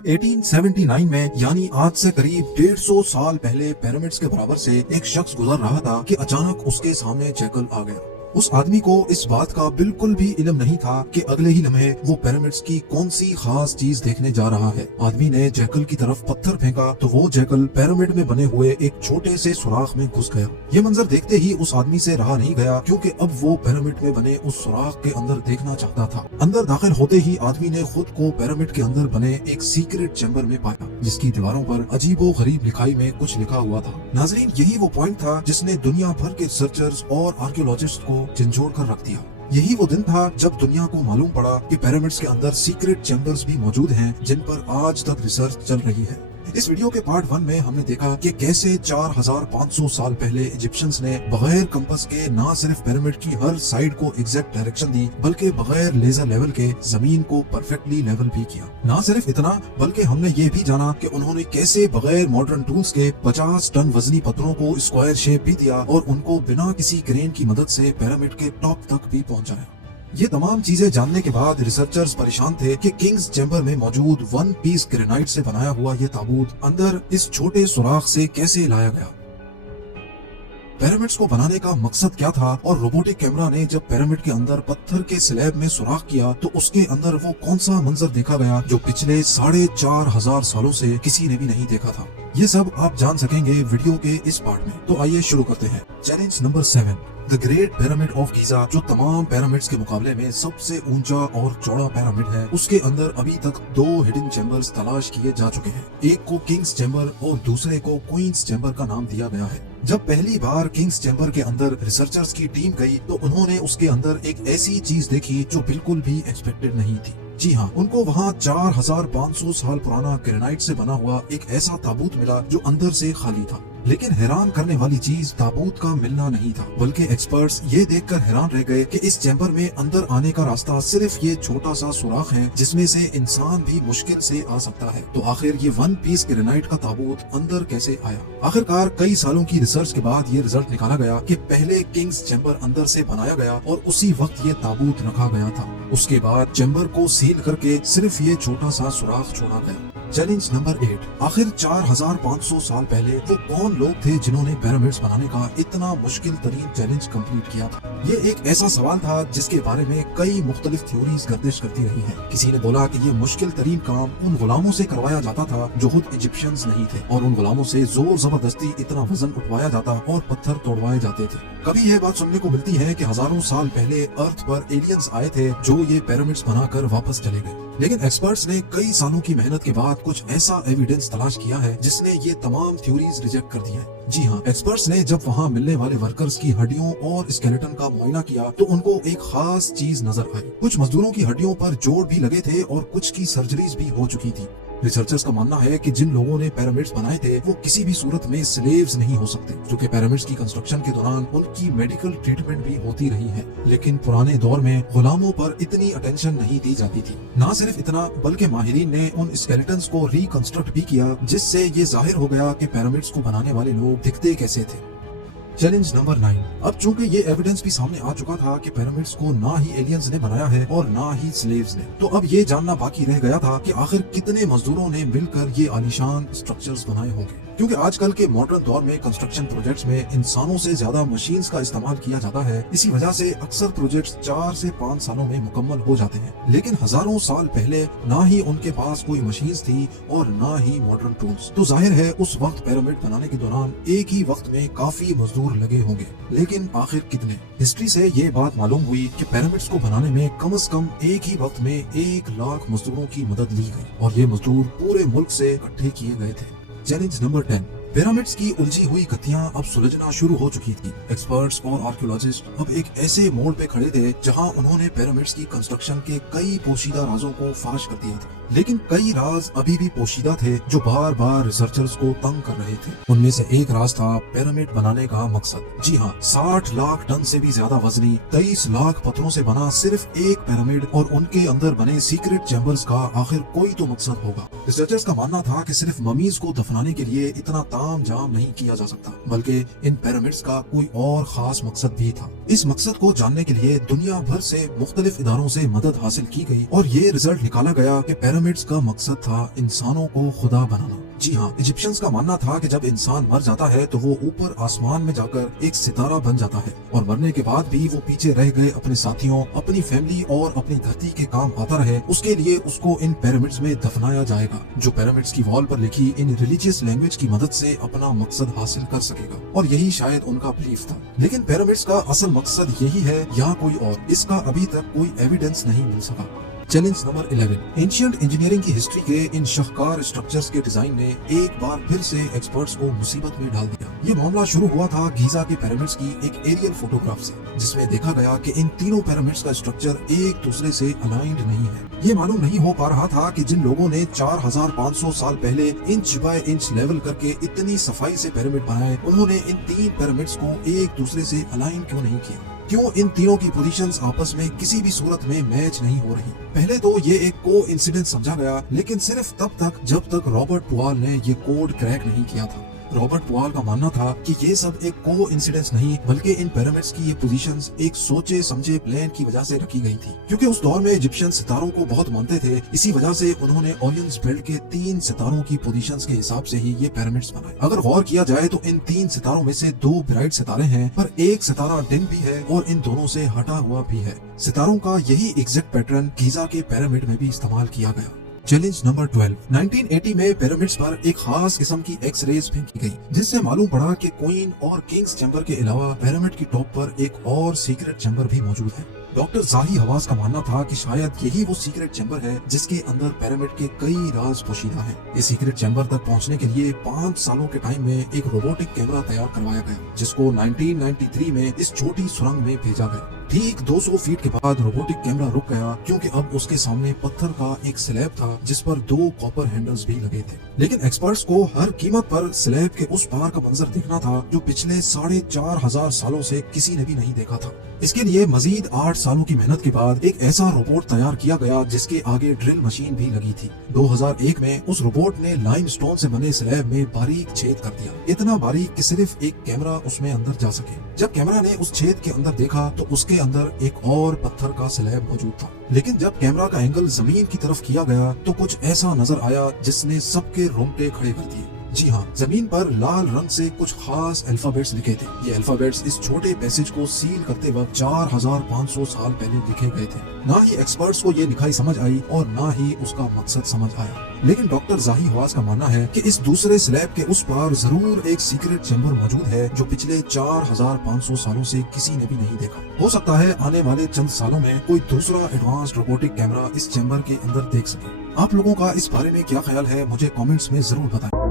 1879 में यानी आज से करीब 150 साल पहले पिरामिड्स के बराबर से एक शख्स गुजर रहा था कि अचानक उसके सामने जैकल आ गया। उस आदमी को इस बात का बिल्कुल भी इल्म नहीं था कि अगले ही लम्हे वो पिरामिड्स की कौन सी खास चीज देखने जा रहा है। आदमी ने जैकल की तरफ पत्थर फेंका तो वो जैकल पिरामिड में बने हुए एक छोटे से सुराख में घुस गया। ये मंजर देखते ही उस आदमी से रहा नहीं गया, क्योंकि अब वो पिरामिड में बने उस सुराख के अंदर देखना चाहता था। अंदर दाखिल होते ही आदमी ने खुद को पिरामिड के अंदर बने एक सीक्रेट चैम्बर में पाया, जिसकी दीवारों पर अजीबो गरीब लिखाई में कुछ लिखा हुआ था। नाजरीन, यही वो पॉइंट था जिसने दुनिया भर के रिसर्चर्स और आर्कियोलॉजिस्ट को झंझोड़ कर रख दिया। यही वो दिन था जब दुनिया को मालूम पड़ा कि पिरामिड्स के अंदर सीक्रेट चैम्बर्स भी मौजूद हैं, जिन पर आज तक रिसर्च चल रही है। इस वीडियो के पार्ट 1 में हमने देखा कि कैसे 4500 साल पहले इजिप्शियंस ने बगैर कंपास के ना सिर्फ पिरामिड की हर साइड को एग्जैक्ट डायरेक्शन दी, बल्कि बगैर लेजर लेवल के जमीन को परफेक्टली लेवल भी किया। ना सिर्फ इतना, बल्कि हमने ये भी जाना कि उन्होंने कैसे बगैर मॉडर्न टूल्स के 50 टन वजनी पत्थरों को स्क्वायर शेप भी दिया और उनको बिना किसी क्रेन की मदद से पिरामिड के टॉप तक भी पहुंचाया। ये तमाम चीजें जानने के बाद रिसर्चर्स परेशान थे कि किंग्स चैम्बर में मौजूद 1 पीस ग्रेनाइट से बनाया हुआ ये ताबूत अंदर इस छोटे सुराख से कैसे लाया गया। पिरामिड्स को बनाने का मकसद क्या था और रोबोटिक कैमरा ने जब पिरामिड के अंदर पत्थर के स्लैब में सुराख किया तो उसके अंदर वो कौन सा मंजर देखा गया जो पिछले 4500 सालों से किसी ने भी नहीं देखा था। ये सब आप जान सकेंगे वीडियो के इस पार्ट में। तो आइए शुरू करते हैं। Challenge number 7, the great pyramid of Giza, जो तमाम पिरामिड्स के मुकाबले में सबसे ऊंचा और चौड़ा पिरामिड है। उसके अंदर अभी तक 2 हिडन चैम्बर्स तलाश किए जा चुके हैं। एक को किंग्स चैम्बर और दूसरे को क्वींस चैम्बर का नाम दिया गया है। जब पहली बार किंग्स चैम्बर के अंदर रिसर्चर्स की टीम गई तो उन्होंने उसके अंदर एक ऐसी चीज देखी जो बिल्कुल भी एक्सपेक्टेड नहीं थी। जी हाँ, उनको वहाँ 4500 साल पुराना ग्रेनाइट से बना हुआ एक ऐसा ताबूत मिला जो अंदर से खाली था। लेकिन हैरान करने वाली चीज ताबूत का मिलना नहीं था, बल्कि एक्सपर्ट्स ये देखकर हैरान रह गए कि इस चैम्बर में अंदर आने का रास्ता सिर्फ ये छोटा सा सुराख है जिसमें से इंसान भी मुश्किल से आ सकता है। तो आखिर ये 1 पीस ग्रेनाइट का ताबूत अंदर कैसे आया? आखिरकार कई सालों की रिसर्च के बाद ये रिजल्ट निकाला गया कि पहले किंग्स चैम्बर अंदर से बनाया गया और उसी वक्त ये ताबूत रखा गया था। उसके बाद चैम्बर को सील करके सिर्फ ये छोटा सा सुराख छोड़ा गया। चैलेंज नंबर 8, आखिर 4500 साल पहले वो कौन लोग थे जिन्होंने पिरामिड्स बनाने का इतना मुश्किल तरीन चैलेंज कंप्लीट किया था? ये एक ऐसा सवाल था जिसके बारे में कई मुख्तलिफ थ्योरीज गर्दिश करती रही हैं। किसी ने बोला कि ये मुश्किल तरीन काम उन गुलामों से करवाया जाता था जो खुद इजिप्शियंस नहीं थे, और उन गुलामों से जोर जबरदस्ती इतना वजन उठवाया जाता और पत्थर तोड़वाए जाते थे। कभी यह बात सुनने को मिलती है कि हजारों साल पहले अर्थ पर एलियंस आए थे जो ये पिरामिड्स बनाकर वापस चले गए। लेकिन एक्सपर्ट्स ने कई सालों की मेहनत के बाद कुछ ऐसा एविडेंस तलाश किया है जिसने ये तमाम थ्योरीज रिजेक्ट कर दी है। जी हाँ, एक्सपर्ट्स ने जब वहाँ मिलने वाले वर्कर्स की हड्डियों और स्केलेटन का मुआयना किया तो उनको एक खास चीज नजर आई। कुछ मजदूरों की हड्डियों पर जोड़ भी लगे थे और कुछ की सर्जरीज भी हो चुकी थी। रिसर्चर्स का मानना है कि जिन लोगों ने पिरामिड्स बनाए थे वो किसी भी सूरत में स्लेव्स नहीं हो सकते, क्योंकि पिरामिड्स की कंस्ट्रक्शन के दौरान उनकी मेडिकल ट्रीटमेंट भी होती रही है। लेकिन पुराने दौर में गुलामों पर इतनी अटेंशन नहीं दी जाती थी। ना सिर्फ इतना, बल्कि माहिरीन ने उन स्केलेटन्स को रिकंस्ट्रक्ट भी किया, जिससे ये जाहिर हो गया कि पिरामिड्स को बनाने वाले लोग दिखते कैसे थे। चैलेंज नंबर 9, अब चूंकि ये एविडेंस भी सामने आ चुका था कि पिरामिड्स को ना ही एलियंस ने बनाया है और ना ही स्लेव्स ने, तो अब ये जानना बाकी रह गया था कि आखिर कितने मजदूरों ने मिलकर ये आलीशान स्ट्रक्चर्स बनाए होंगे। क्योंकि आजकल के मॉडर्न दौर में कंस्ट्रक्शन प्रोजेक्ट्स में इंसानों से ज्यादा मशीन्स का इस्तेमाल किया जाता है। इसी वजह से अक्सर प्रोजेक्ट्स 4 से 5 सालों में मुकम्मल हो जाते हैं। लेकिन हजारों साल पहले ना ही उनके पास कोई मशीन्स थी और ना ही मॉडर्न टूल्स, तो जाहिर है उस वक्त पिरामिड बनाने के दौरान एक ही वक्त में काफी मजदूर लगे होंगे। लेकिन आखिर कितने? हिस्ट्री से ये बात मालूम हुई कि पिरामिड्स को बनाने में कम से कम एक ही वक्त में 1 लाख मजदूरों की मदद ली गई, और ये मजदूर पूरे मुल्क से इकट्ठे किए गए थे। चैलेंज नंबर 10, पिरामिड्स की उलझी हुई कथियां अब सुलझना शुरू हो चुकी थी। एक्सपर्ट्स और आर्कियोलॉजिस्ट अब एक ऐसे मोड़ पे खड़े थे जहां उन्होंने पिरामिड्स की कंस्ट्रक्शन के कई पोशीदा राजों को फाश कर दिया था। लेकिन कई राज अभी भी पोशीदा थे जो बार बार रिसर्चर्स को तंग कर रहे थे। उनमें से एक राज था पिरामिड बनाने का मकसद। जी हाँ, 60 लाख टन से भी ज्यादा वजनी 23 लाख पत्थरों से बना सिर्फ एक पिरामिड और उनके अंदर बने सीक्रेट चैम्बर्स का आखिर कोई तो मकसद होगा। रिसर्चर्स का मानना था कि सिर्फ ममीज को दफनाने के लिए इतना ताम झाम नहीं किया जा सकता, बल्कि इन पिरामिड्स का कोई और खास मकसद भी था। इस मकसद को जानने के लिए दुनिया भर से मुख्तलिफ इदारों से मदद हासिल की गई और ये रिजल्ट निकाला गया कि पिरामिड्स का मकसद था इंसानों को खुदा बनाना। जी हाँ, इजिप्शियंस का मानना था कि जब इंसान मर जाता है तो वो ऊपर आसमान में जाकर एक सितारा बन जाता है और मरने के बाद भी वो पीछे रह गए अपने साथियों, अपनी फैमिली और अपनी धरती के काम आता रहे, उसके लिए उसको इन पिरामिड्स में दफनाया जाएगा, जो पिरामिड्स की वॉल पर लिखी इन रिलीजियस लैंग्वेज की मदद से अपना मकसद हासिल कर सकेगा। और यही शायद उनका बिलीफ था। लेकिन पिरामिड्स का असल मकसद यही है या कोई और, इसका अभी तक कोई एविडेंस नहीं मिल सका। Challenge number 11। एंशिएंट इंजीनियरिंग की हिस्ट्री के इन शाहकार स्ट्रक्चर्स के डिजाइन ने एक बार फिर से एक्सपर्ट्स को मुसीबत में डाल दिया। ये मामला शुरू हुआ था गीजा के पिरामिड्स की एक एरियल फोटोग्राफ से, जिसमें देखा गया कि इन तीनों पिरामिड्स का स्ट्रक्चर एक दूसरे से अलाइंड नहीं है। ये मालूम नहीं हो पा रहा था कि जिन लोगों ने 4500 साल पहले इंच बाय इंच लेवल करके इतनी सफाई से पिरामिड बनाए, उन्होंने इन तीन पिरामिड्स को एक दूसरे से अलाइन क्यों नहीं किया। क्यों इन तीनों की पोजीशंस आपस में किसी भी सूरत में मैच नहीं हो रही। पहले तो ये एक कोइंसिडेंस समझा गया, लेकिन सिर्फ तब तक जब तक रॉबर्ट पुआल ने ये कोड क्रैक नहीं किया था। रॉबर्ट पुआल का मानना था कि ये सब एक कोइंसिडेंस नहीं, बल्कि इन पिरामिड्स की ये पोजीशंस एक सोचे समझे प्लान की वजह से रखी गई थी। क्योंकि उस दौर में इजिप्शियन सितारों को बहुत मानते थे, इसी वजह से उन्होंने ओरियंस बेल्ट के 3 सितारों की पोजीशंस के हिसाब से ही ये पिरामिड्स बनाए। अगर गौर किया जाए तो इन 3 सितारों में से 2 ब्राइट सितारे हैं, पर एक सितारा डिम भी है और इन दोनों से हटा हुआ भी है। सितारों का यही एग्जैक्ट पैटर्न गीजा के पिरामिड में भी इस्तेमाल किया गया। Challenge number 12। 1980 में पिरामिड्स पर एक खास किस्म की एक्स रेज फेंकी गई, जिससे मालूम पड़ा कि क्वीन और किंग्स चैम्बर के अलावा पिरामिड की टॉप पर एक और सीक्रेट चैम्बर भी मौजूद है। डॉक्टर जाही हवास का मानना था कि शायद यही वो सीक्रेट चैम्बर है जिसके अंदर पिरामिड के कई राज पोशीदा हैं। इस सीक्रेट चैम्बर तक पहुंचने के लिए 5 सालों के टाइम में एक रोबोटिक कैमरा तैयार करवाया गया, जिसको 1993 में इस छोटी सुरंग में भेजा गया। ठीक 200 फीट के बाद रोबोटिक कैमरा रुक गया, क्योंकि अब उसके सामने पत्थर का एक स्लैब था जिस पर 2 कॉपर हैंडल्स भी लगे थे। लेकिन एक्सपर्ट्स को हर कीमत पर स्लैब के उस पार का मंजर देखना था जो पिछले 4500 सालों से किसी ने भी नहीं देखा था। इसके लिए मजीद 8 सालों की मेहनत के बाद एक ऐसा रोबोट तैयार किया गया जिसके आगे ड्रिल मशीन भी लगी थी। 2001 में उस रोबोट ने लाइमस्टोन से बने स्लैब में बारीक छेद कर दिया, इतना बारीक कि सिर्फ एक कैमरा उसमें अंदर जा सके। जब कैमरा ने उस छेद के अंदर देखा तो उसके अंदर एक और पत्थर का स्लैब मौजूद था। लेकिन जब कैमरा का एंगल जमीन की तरफ किया गया तो कुछ ऐसा नजर आया जिसने सबके रोंगटे खड़े कर दिए। जी हाँ, जमीन पर लाल रंग से कुछ खास अल्फाबेट्स लिखे थे। ये अल्फाबेट्स इस छोटे पैसेज को सील करते वक्त 4500 साल पहले लिखे गए थे। ना ही एक्सपर्ट्स को ये लिखाई समझ आई और ना ही उसका मकसद समझ आया। लेकिन डॉक्टर जाही हवास का मानना है कि इस दूसरे स्लैब के उस पार जरूर एक सीक्रेट चैम्बर मौजूद है जो पिछले 4500 सालों से किसी ने भी नहीं देखा। हो सकता है आने वाले चंद सालों में कोई दूसरा एडवांस्ड रोबोटिक कैमरा इस चैम्बर के अंदर देख सके। आप लोगों का इस बारे में क्या ख्याल है, मुझे कमेंट्स में जरूर बताएं।